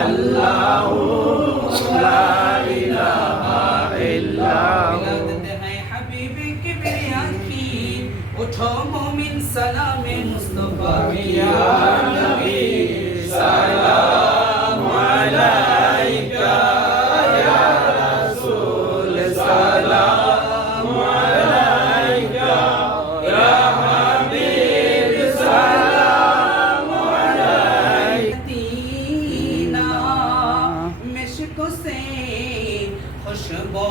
अल्लाहु ला इलाहा इल्लल्लाह मिलादत है हबीबी की बेआखी उठो मोमिन सलामे मुस्तफा की या नबी सलाम अलैका या रसूल सलाम अलैका या हबीब सलाम तीना मिश्क से खुशबू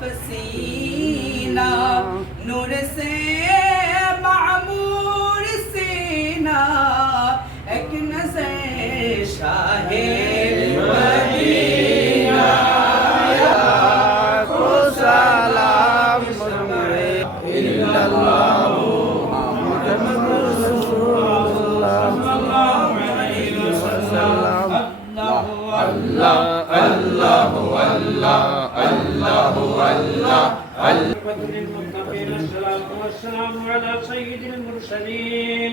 पसीना नूर से मामूर सीना एक नजर शाहे मदीना या को सलाम इल्लल्लाह मुहम्मदुर रसूलुल्लाह सल्लल्लाहु अलैहि वसल्लम अल्लाह अल्लाह अल्लाह अल्लाह अल्लाह للمتقين الصلاة والسلام على سيد المرسلين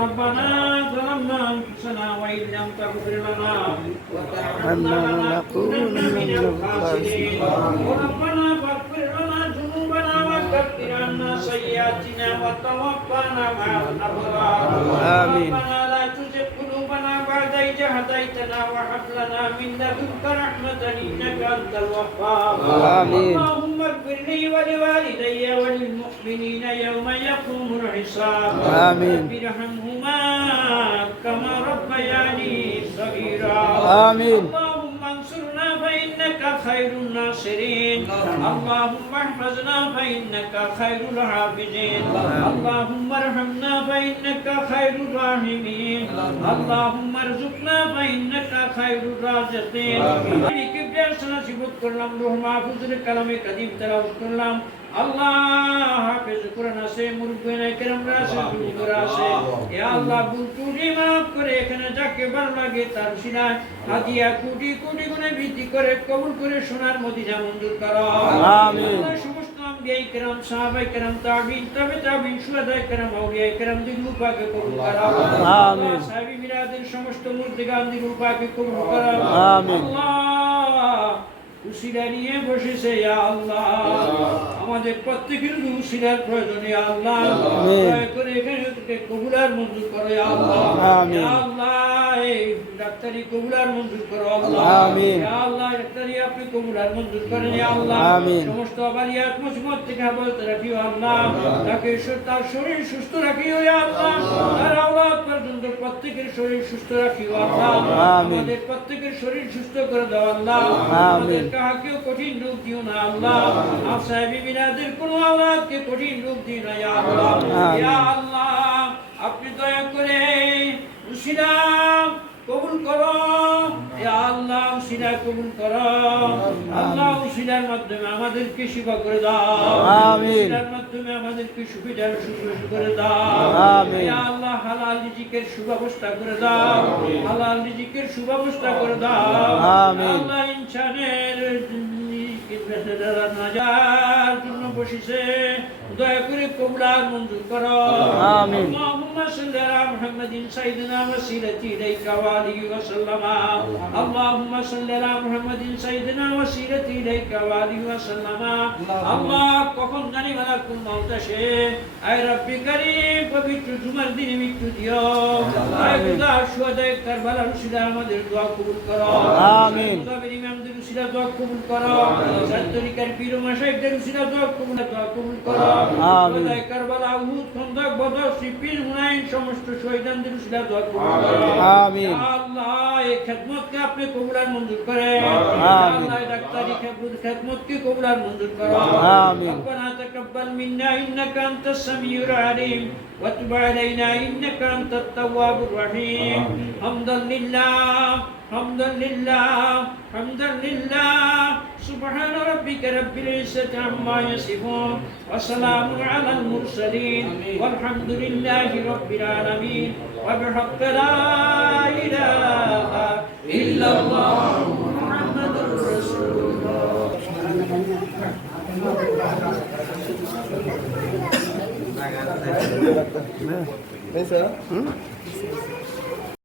ربنا ظلمنا أنفسنا وإن لم تغفر لنا وترحمنا لنكونن من الخاسرين ربنا فاغفر لنا ذنوبنا وكفر عنا سيئاتنا وتوفنا مع الأبرار آمين. ربنا لا تزغ قلوبنا بعد إذ هديتنا وهب لنا من لدنك رحمة إنك أنت الوهاب آمين. اللهم اغفر لي ولوالدي وللمؤمنين يوم يقوم الحساب آمين. رب ارحمهما كما ربياني صغيرا آمين. اللهم انصرنا فإنك خير الناصرين اللهم احفظنا فإنك خير الحافظين اللهم ارحمنا فإنك خير الراحمين اللهم ارزقنا فإنك خير الرازقين কিবরিয়া সনাসিবত করলাম রূহ মাহফুজের কালামে কাদিম তেলাওয়াত করলাম আল্লাহ হাফেজ কোরআন আছে মুরব্বিয়ানে কেরামরা আছে যুবকরা আছে ইয়া আল্লাহ ভুল ত্রুটি মাফ করে এখানে যাকে ভালো লাগে তার সিনায় হাদিয়া কোটি কোটি গুণে বৃদ্ধি করে কবুল করে সোনার মদিনা মঞ্জুর করো আমিন। আল্লাহ সমস্ত আম্বিয়ায়ে কেরাম সাহাবায়ে কেরাম তাবিঈন তাবিঈন শুহাদায়ে কেরাম আউলিয়ায়ে কেরাম দিল পাকে কবুল করো আমিন। সাহাবী মিলাদের সমস্ত মুর্দিগান দিল পাকে কবুল করো আমিন। আল্লাহ উসিলা নিয়ে বসেছে ইয়া আল্লাহ আমাদের প্রত্যেকের উসিলার প্রয়োজন ইয়া আল্লাহ দয়া করে এখানে থেকে কবুলার মঞ্জুর করো ইয়া আল্লাহ আমিন। ইয়া আল্লাহ এই ডাক্তারি কবুলার মঞ্জুর করো আল্লাহ আমিন। ইয়া আল্লাহ ডাক্তারি আপনি কবুলার মঞ্জুর করেন ইয়া আল্লাহ আমিন। সমস্ত বালিয়াত মুসিবত থেকে হেফাজত রাখিও আল্লাহ তাকে তার শরীর সুস্থ রাখিও ইয়া আল্লাহ তার আওলাদ পর্যন্ত প্রত্যেকের শরীর সুস্থ রাখিও আল্লাহ আমিন। আমাদের প্রত্যেকের শরীর সুস্থ করে দাও আল্লাহ আমিন। কাহাকেও কঠিন রূপ দিও না আল্লাহ আর সাহেবী মিলাদের কোন আওলাদকে কঠিন রূপ দিও না ইয়া আল্লাহ ইয়া আল্লাহ আপনি দয়া করে উসিলাম কবুল করো ইয়া আল্লাহ উসিলা কবুল করো আল্লাহ উসিলার মাধ্যমে আমাদেরকে সেবা করে দাও আমিন। উসিলার মাধ্যমে আমাদেরকে সুবিধার সুযোগ করে দাও আমিন। ইয়া আল্লাহ হালাল রিজিকের সুব্যবস্থা করে দাও হালাল রিজিকের সুব্যবস্থা করে দাও আমিন। আল্লাহ ইনসানের নাজার জন্য বসেছে দয়া করে কবুলার মঞ্জুর করো আমিন। اللهم صل على محمد سيدنا وسيلتي إليك وآله وسلم اللهم صل على محمد سيدنا وسيلتي إليك وآله وسلم الله কখন জানি মালাকুল মউত আসে আয় রব্বি করিম পবিত্র জুমার দিনে মৃত্যু দিও আয় খোদা শুহাদায়ে কারবালার উসিলা আমাদের দোয়া কবুল করো আমিন। খোদাবের ইমামদের উসিলা দোয়া কবুল করো সাত্তরিকার পীর ও মাশায়েখদের উসিলা দোয়া কবুল করো আমিন। খোদায়ে কারবালা উহুদ খন্দক বদর সিফিন হুনাইন সমস্ত শহীদদের উসিলা দোয়া কবুল করো আমিন। ইয়া আল্লাহ এই খিদমতকে আপনি কবুলার মঞ্জুর করেন আমিন। আল্লাহ ডাক্তারি খিদমতকে কবুলার মঞ্জুর করো আমিন। ربنا تقبل منا إنك أنت السميع العليم وتب علينا إنك أنت التواب الرحيم حمدا لله حمدا لله حمدا لله سبحان ربك رب العزة عما يصفون وسلام على المرسلين والحمد لله رب العالمين وبحق لا إله إلا الله محمد رسول الله Bisa?